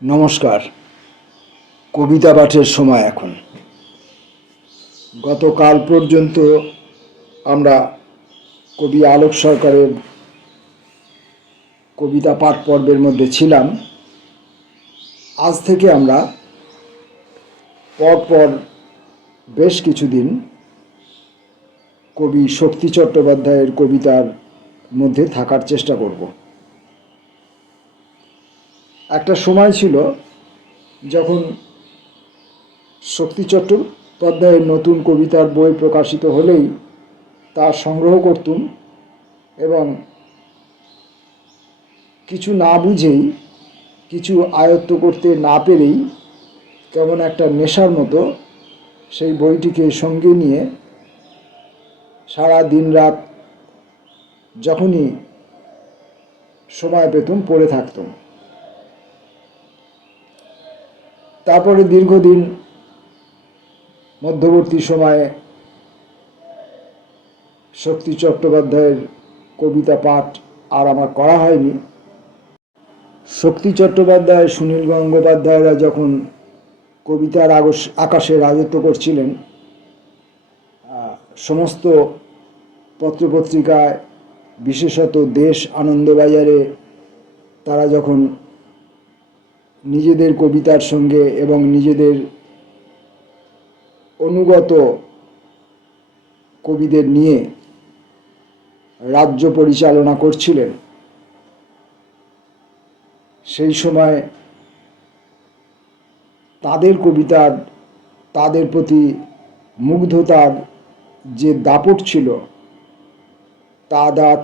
নমস্কার। কবিতা পাঠের সময় এখন। গতকাল পর্যন্ত আমরা কবি আলোক সরকারের কবিতা পাঠ পর্বের মধ্যে ছিলাম। আজ থেকে আমরা পরপর বেশ কিছুদিন কবি শক্তি চট্টোপাধ্যায়ের কবিতার মধ্যে থাকার চেষ্টা করব। একটা সময় ছিল যখন শক্তি চট্টোপাধ্যায়ের নতুন কবিতার বই প্রকাশিত হলেই তা সংগ্রহ করতুম এবং কিছু না বুঝেই, কিছু আয়ত্ত করতে না পেরেই কেমন একটা নেশার মতো সেই বইটিকে সঙ্গে নিয়ে সারা দিন রাত যখনই সময় পেতুম পড়ে থাকতুম। তারপরে দীর্ঘদিন মধ্যবর্তী সময়ে শক্তি চট্টোপাধ্যায়ের কবিতা পাঠ আর আমার করা হয়নি। শক্তি চট্টোপাধ্যায়, সুনীল গঙ্গোপাধ্যায়রা যখন কবিতার আকাশে রাজত্ব করছিলেন, সমস্ত পত্রপত্রিকায়, বিশেষত দেশ আনন্দবাজারে তারা যখন নিজেদের কবিতার সঙ্গে এবং নিজেদের অনুগত কবিদের নিয়ে রাজ্য পরিচালনা করছিলেন, সেই সময় তাদের কবিতার, তাদের প্রতি মুগ্ধতার যে দাপট ছিল,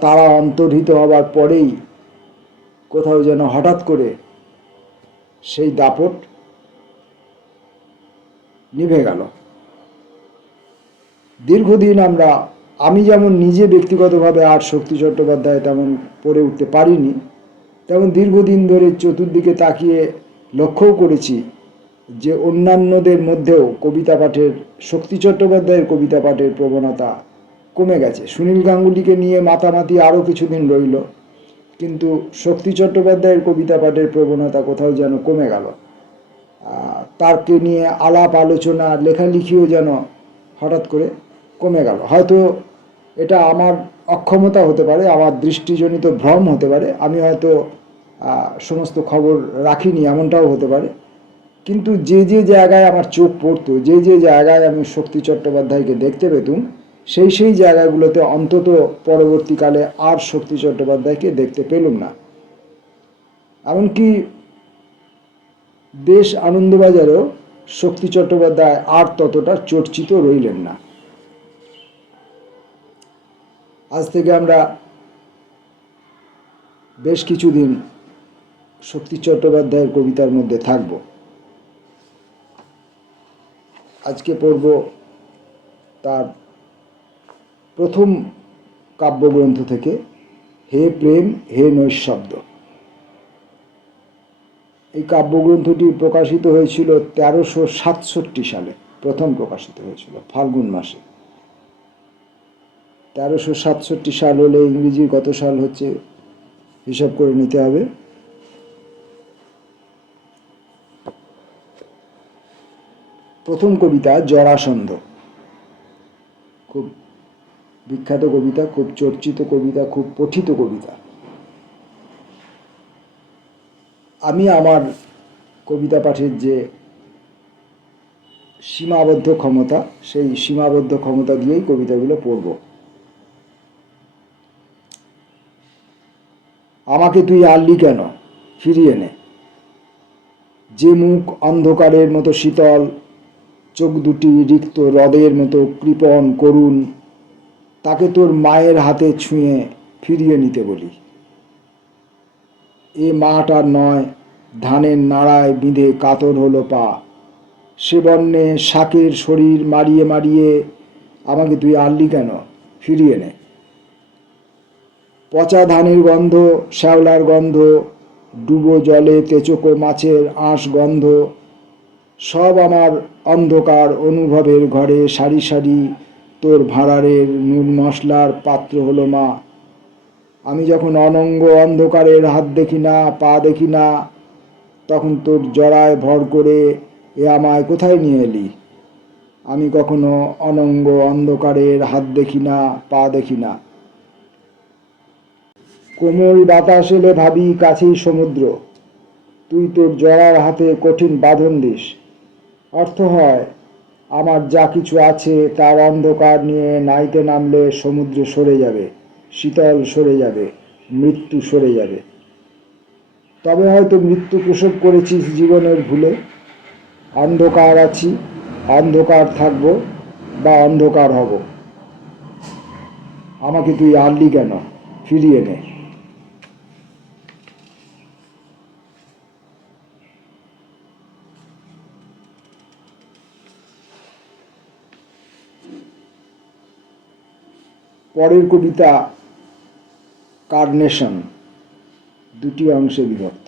তারা অন্তর্হিত হবার পরেই কোথাও যেন হঠাৎ করে সেই দাপট নিভে গেল। দীর্ঘদিন আমি যেমন নিজে ব্যক্তিগতভাবে আর শক্তি চট্টোপাধ্যায় তেমন পড়ে উঠতে পারিনি, তেমন দীর্ঘদিন ধরে চতুর্দিকে তাকিয়ে লক্ষ্যও করেছি যে অন্যান্যদের মধ্যেও কবিতা পাঠের, শক্তি চট্টোপাধ্যায়ের কবিতা পাঠের প্রবণতা কমে গেছে। সুনীল গাঙ্গুলিকে নিয়ে মাতামাতি আরও কিছুদিন রইল, কিন্তু শক্তি চট্টোপাধ্যায়ের কবিতা পাঠের প্রবণতা কোথাও যেন কমে গেল। তারকে নিয়ে আলাপ আলোচনা, লেখালেখিও যেন হঠাৎ করে কমে গেল। হয়তো এটা আমার অক্ষমতা হতে পারে, আমার দৃষ্টিজনিত ভ্রম হতে পারে, আমি হয়তো সমস্ত খবর রাখিনি, এমনটাও হতে পারে। কিন্তু যে যে জায়গায় আমার চোখ পড়তো, যে যে জায়গায় আমি শক্তি চট্টোপাধ্যায়কে দেখতে পেতুম, সেই জায়গাগুলোতে অন্তত পরবর্তীকালে আর শক্তি চট্টোপাধ্যায়কে দেখতে পেলুম না। এমনকি দেশ আনন্দবাজারেও শক্তি চট্টোপাধ্যায় আর ততটা চর্চিত রইলেন না। আজ থেকে আমরা বেশ কিছুদিন শক্তি চট্টোপাধ্যায়ের কবিতার মধ্যে থাকব। আজকে পড়ব তার প্রথম কাব্যগ্রন্থ থেকে, হে প্রেম হে নৈঃশব্দ। এই কাব্যগ্রন্থটি প্রকাশিত হয়েছিল 1367 সালে, প্রথম প্রকাশিত হয়েছিল ফাল্গুন মাসে। 1367 সাল হলে ইংরেজির কত সাল হচ্ছে হিসাব করে নিতে হবে। প্রথম কবিতা জরাসন্ধ, খুব বিখ্যাত কবিতা, খুব চর্চিত কবিতা, খুব পঠিত কবিতা। আমি আমার কবিতা পাঠের যে সীমাবদ্ধ ক্ষমতা, সেই সীমাবদ্ধ ক্ষমতা দিয়েই কবিতাগুলো পড়ব। আমাকে তুই আনলি কেন ফিরিয়ে নে, যে মুখ অন্ধকারের মতো শীতল, চোখ দুটি রিক্ত হ্রদের মতো কৃপণ করুণ, তাকে তোর মায়ের হাতে ছুঁয়ে ফিরিয়ে নিতে বলি। এ মাঠ আর নয়, ধানের নাড়ায় বিঁধে কাতর হলো পা, সে বন্যে শাকের শরীর মারিয়ে মারিয়ে আমাকে তুই আনলি কেন ফিরিয়ে নে। পচা ধানের গন্ধ, শ্যাওলার গন্ধ, ডুবো জলে তেচকো মাছের আঁশ গন্ধ, সব আমার অন্ধকার অনুভবের ঘরে সারি সারি তোর ভাঁড়ারের নুন মশলার পাত্র হলো মা। আমি যখন অনঙ্গ অন্ধকারের হাত দেখি না, পা দেখি না, তখন তোর জড়ায় ভর করে এ আমায় কোথায় নিয়ে এলি? আমি কখনো অনঙ্গ অন্ধকারের হাত দেখি না, পা দেখি না। কোমল বাতাস এলে ভাবি কাছেই সমুদ্র, তুই তোর জড়ার হাতে কঠিন বাঁধন দিস। অর্থ হয় আমার যা কিছু আছে তার অন্ধকার নিয়ে নাইতে নামলে সমুদ্র সরে যাবে, শীতল সরে যাবে, মৃত্যু সরে যাবে। তবে হয়তো মৃত্যু প্রসব করেছিস জীবনের ভুলে। অন্ধকার আছি, অন্ধকার থাকবো, বা অন্ধকার হব। আমাকে তুই আনলি কেন? ফিরিয়ে নে। পরের কবিতা কার্নেশন, দুটি অংশে বিভক্ত।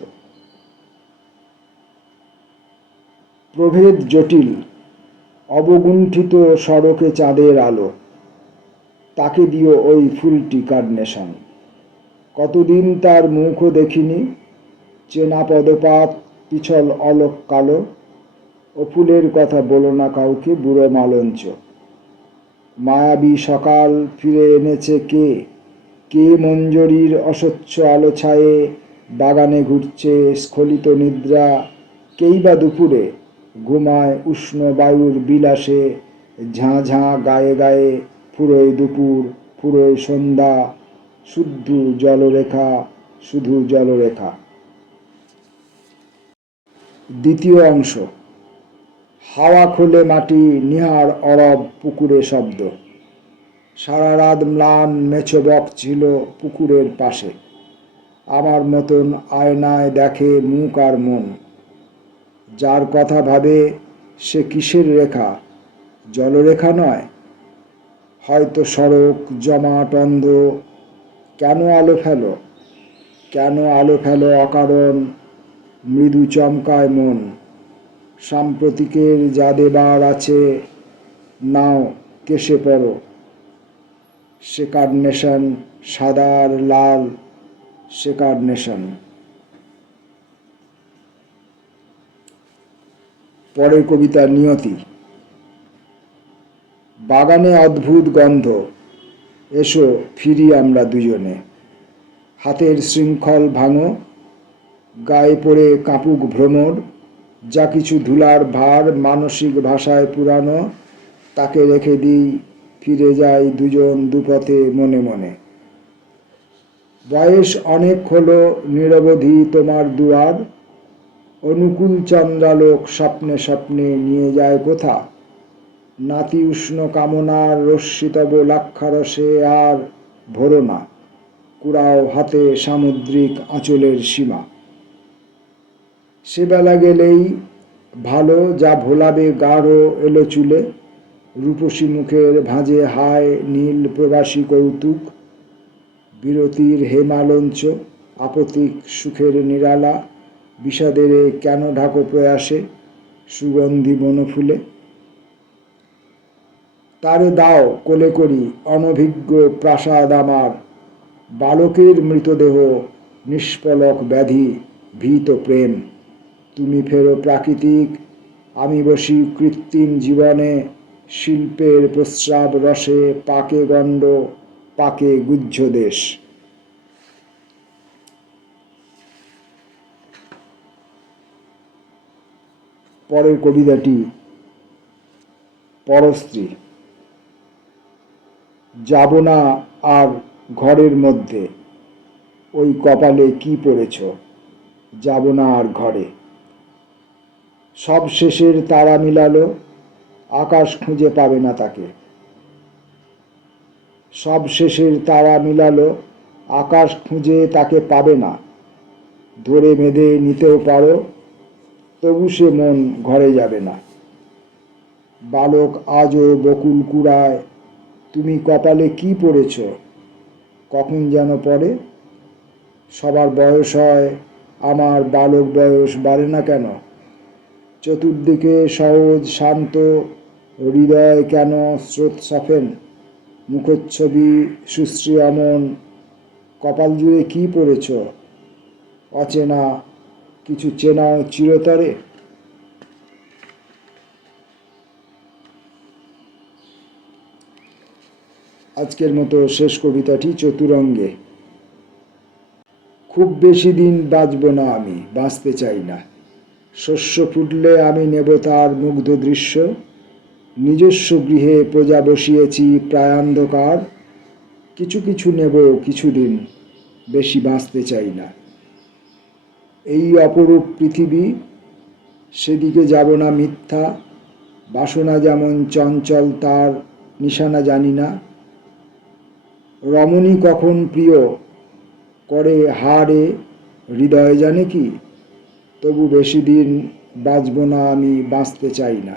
প্রভেদ জটিল, অবগুণ্ঠিত সড়কে চাঁদের আলো, তাকে দিও ওই ফুলটি কার্নেশন। কতদিন তার মুখও দেখিনি, চেনা পদপাত পিছল অলক কালো। ও ফুলের কথা বলো না কাউকে, বুড়ো মালঞ্চ। মায়াবী সকাল ফিরে এনেছে কে? কে মঞ্জরির অস্বচ্ছ আলো ছায়ে বাগানে ঘুরছে স্খলিত নিদ্রা? কেই বা দুপুরে ঘুমায় উষ্ণ বায়ুর বিলাসে, ঝাঁ ঝাঁ গায়ে গায়ে ফুরোয় দুপুর, ফুরোয় সন্ধ্যা, শুদ্ধ জলরেখা, শুধু জলরেখা। দ্বিতীয় অংশ। হাওয়া খোলে মাটি, নিহার অরব পুকুরে শব্দ। সারা রাত ম্লান মেছো বক ছিল পুকুরের পাশে। আমার মতন আয়নায় দেখে মুখ আর মন। যার কথা ভাবে সে কিসের রেখা? জলরেখা নয়, হয়তো সড়ক জমাট অন্ধ। কেন আলো ফেলো, কেন আলো ফেলো অকারণ? মৃদু চমকায় মন। সাম্প্রতিকের যা দেবার আছে, নাও কেশে পড়ো। সে কার্নেশন, সাদা আর লাল, সে কার্নেশন। পরের কবিতা নিয়তি। বাগানে অদ্ভুত গন্ধ, এসো ফিরি আমরা দুজনে। হাতের শৃঙ্খল ভাঙো, গায়ে পড়ে কাঁপুক ভ্রমর। যা কিছু ধুলার ভার মানসিক ভাষায় পুরানো, তাকে রেখে দিই, ফিরে যাই দুজন দুপথে মনে মনে। বয়স অনেক হলো, নিরবধি তোমার দুয়ার। অনুকূল চন্দ্রালোক স্বপ্নে স্বপ্নে নিয়ে যায় কোথা? নাতি উষ্ণ কামনার রশ্মিতব লাক্ষারসে আর ভরো না। কুড়াও হাতে সামুদ্রিক আঁচলের সীমা। সে বেলা গেলেই ভালো, যা ভোলাবে গাঢ় এলো চুলে। রূপসী মুখের ভাঁজে হায় নীল প্রবাসী কৌতুক। বিরতির হেমালঞ্চ, আপতিক সুখের নিরালা। বিষাদের কেন ঢাকো প্রয়াসে, সুগন্ধি বনফুলে। তারে দাও কোলে করি অনভিজ্ঞ প্রাসাদ আমার। বালকের মৃতদেহ, নিষ্পলক ব্যাধি, ভীত প্রেম। তুমি ফেরো প্রাকৃতিক, আমি বসি কৃত্রিম জীবনে। শিল্পের প্রস্রাব রসে পাকে গণ্ড, পাকে গুহ্য দেশ। পরের কবিতাটি পরস্ত্রী। যাব না আর ঘরের মধ্যে, ওই কপালে কি পড়েছ? যাব না আর ঘরে। সব শেষের তারা মিলালো, আকাশ খুঁজে পাবে না তাকে। সব শেষের তারা মিলালো, আকাশ খুঁজে তাকে পাবে না। ধরে বেঁধে নিতেও পারো, তবু সে মন ঘরে যাবে না। বালক আজও বকুল কুড়ায়, তুমি কপালে কি পড়েছ? কখন যেন পড়ে। সবার বয়স হয়, আমার বালক বয়স বাড়ে না কেন? চতুর্দিকে সহজ শান্ত, হৃদয় কেন স্রোত সফেন? মুখচ্ছবি সুশ্রী অমন, কপাল জুড়ে কি পড়েছ? অচেনা কিছু চেনা চিরতরে। আজকের মতো শেষ কবিতাটি চতুরঙ্গে। খুব বেশি দিন বাঁচব না আমি, বাঁচতে চাই না। শস্য ফুটলে আমি নেব তার মুগ্ধ দৃশ্য। নিজস্ব গৃহে প্রজা বসিয়েছি প্রায়ান্ধকার। কিছু কিছু নেব কিছুদিন, বেশি বাঁচতে চাই না। এই অপরূপ পৃথিবী, সেদিকে যাব না মিথ্যা। বাসনা যেমন চঞ্চল, তার নিশানা জানি না। রমণী কখন প্রিয় করে হারে, হৃদয় জানে কি? তবু বেশি দিন বাঁচব না আমি, বাঁচতে চাই না।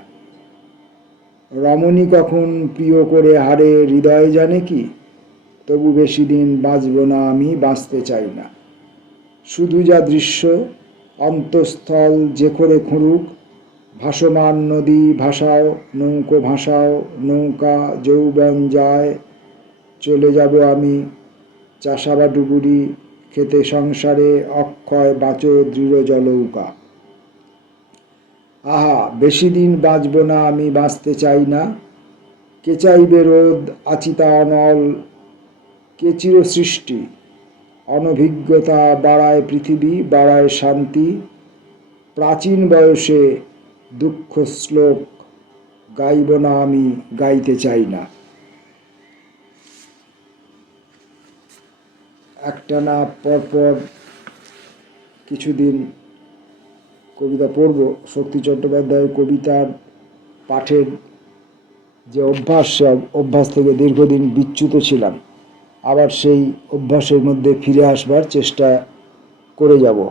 রমণী কখন প্রিয় করে হারে, হৃদয় জানে কি? তবু বেশি দিন বাঁচব না আমি, বাঁচতে চাই না। শুধু যা দৃশ্য, অন্তঃস্থল যে করে খুঁড়ুক। ভাসমান নদী ভাসাও, নৌকো ভাসাও, নৌকা যৌবন যায়। চলে যাব আমি চাষাবা ডুবুরি, খেতে সংসারে অক্ষয় বাঁচো দৃঢ় জলৌকা। আহা, বেশি দিন বাঁচব না আমি, বাঁচতে চাই না। কে চাইবে রোদ, আচিতা অনল, কে চির সৃষ্টি? অনভিজ্ঞতা বাড়ায় পৃথিবী, বাড়ায় শান্তি। প্রাচীন বয়সে দুঃখ শ্লোক গাইব না আমি, গাইতে চাই না। একটানা পরপর কিছুদিন কবিতা পড়ব। শক্তি চট্টোপাধ্যায়ের কবিতার পাঠের যে অভ্যাস, সে অভ্যাস থেকে দীর্ঘদিন বিচ্যুত ছিলাম। আবার সেই অভ্যাসের মধ্যে ফিরে আসবার চেষ্টা করে যাব।